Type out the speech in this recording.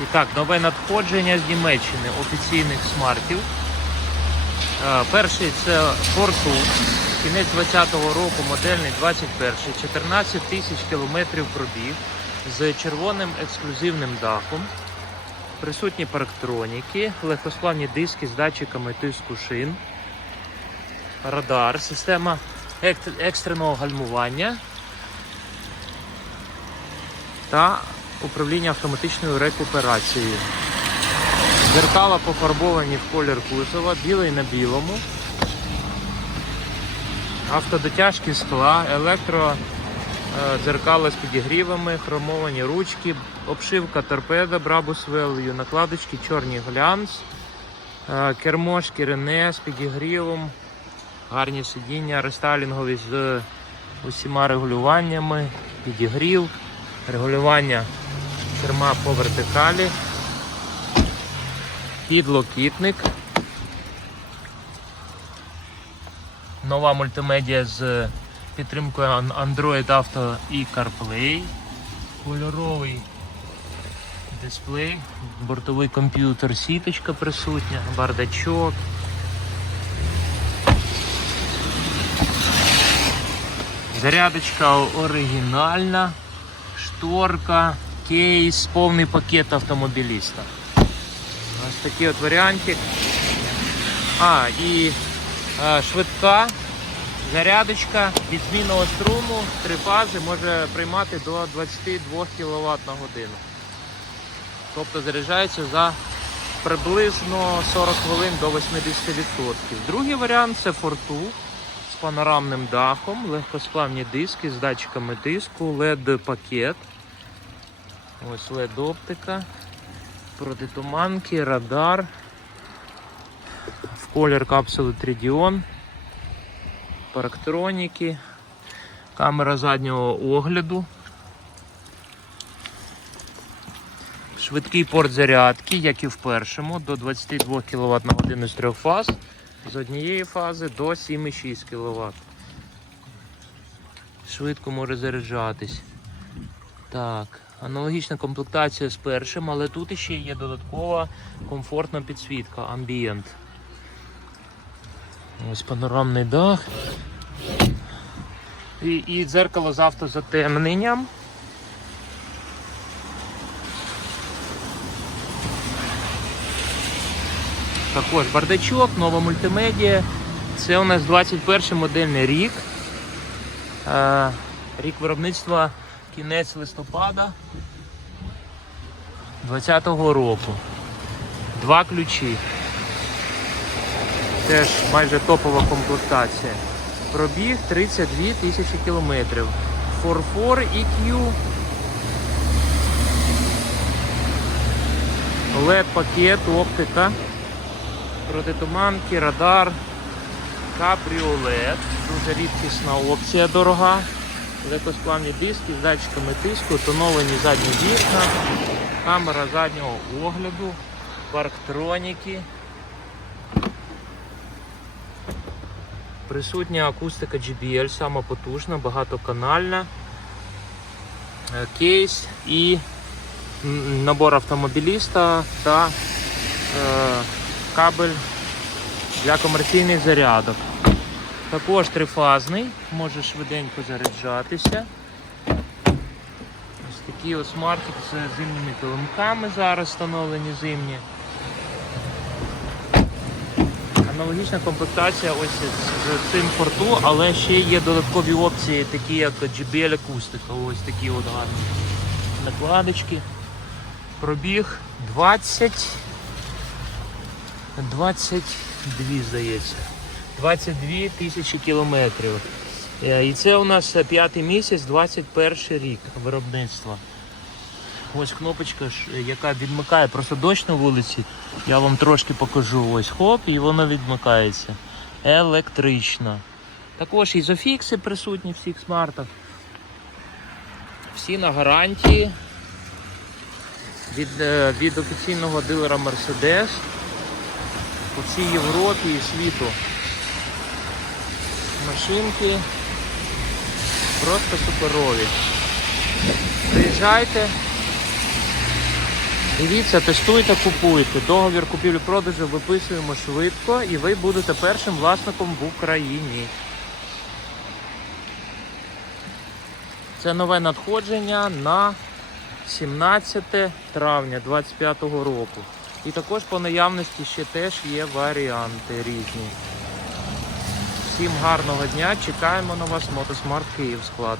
І так, нове надходження з Німеччини офіційних смартів. Е, Перший це Fortu, кінець 20-го року, модельний 21 14 тисяч кілометрів пробіг з червоним ексклюзивним дахом. Присутні парктроніки, легкосплавні диски з датчиками тиску шин, радар, система екстреного гальмування та управління автоматичною рекуперацією. Дзеркала пофарбовані в колір кузова, білий на білому. Автодотяжки скла, електро е, з підігрівами, хромовані ручки, обшивка торпеда Brabus Value, накладочки чорний глянц, е, кермо шкіряне з підігрівом, гарні сидіння, рестайлінгові з усіма регулюваннями, підігрів, регулювання керма по вертикалі, підлокітник. Нова мультимедіа з підтримкою Android Auto і CarPlay. Кольоровий дисплей, бортовий комп'ютер, сіточка присутня, бардачок. Зарядочка оригінальна, шторка, кейс, повний пакет автомобіліста. Ось такий от варіантик. А, і е, швидка зарядочка від змінного струму, три фази може приймати до 22 кВт на годину. Тобто заряджається за приблизно 40 хвилин до 80%. Другий варіант це Fortu з панорамним дахом, легкосплавні диски з датчиками тиску, LED пакет. Ось LED оптика, протитуманки, радар в колір капсули Tridion, парктроніки, камера заднього огляду, швидкий порт зарядки, як і в першому, до 22 кВт на годину з трьох фаз, з однієї фази до 7,6 кВт. Швидко може заряджатись. Так, аналогічна комплектація з першим, але тут ще є додаткова комфортна підсвітка Ambient. Ось панорамний дах. І, і дзеркало з автозатемненням. Також бардачок, нова мультимедіа. Це у нас 21 модельний рік. Е, рік виробництва кінець листопада 2020 року. Два ключі. Теж майже топова комплектація. Пробіг 32 тисячі кілометрів. Форфор EQ. LED пакет, оптика. Протитуманки, радар. Кабріолет. Дуже рідкісна опція дорога. Легкосплавні диски з датчиками тиску, тоновані задні вікна, камера заднього огляду, парктроніки. Присутня акустика JBL, сама потужна, багатоканальна, е, кейс і набор автомобіліста та е, кабель для комерційних зарядок. Також трифазний, може швиденько заряджатися. Ось такі ось з зимніми килимками зараз встановлені зимні. Аналогічна комплектація ось з цим порту, але ще є додаткові опції, такі як JBL акустика. Ось такі от гарні накладочки. Пробіг 20. 22, здається. 22 тисячі кілометрів. Е, І це у нас е, п'ятий місяць, 21 рік виробництва. Ось кнопочка, е, яка відмикає, просто дощ на вулиці. Я вам трошки покажу. Ось хоп, і воно відмикається. Електрична. Також ізофікси присутні в всіх смартах. Всі на гарантії. Від, від офіційного дилера Mercedes по всій Європі і світу. Машинки просто суперові. Приїжджайте, Дивіться, тестуйте, купуйте. Договір купівлі-продажу виписуємо швидко і ви будете першим власником в Україні. Це нове надходження на 17 травня 2025 року. І також по наявності ще теж є варіанти різні. Всім гарного дня! Чекаємо на вас Мотосмарт Київ склад.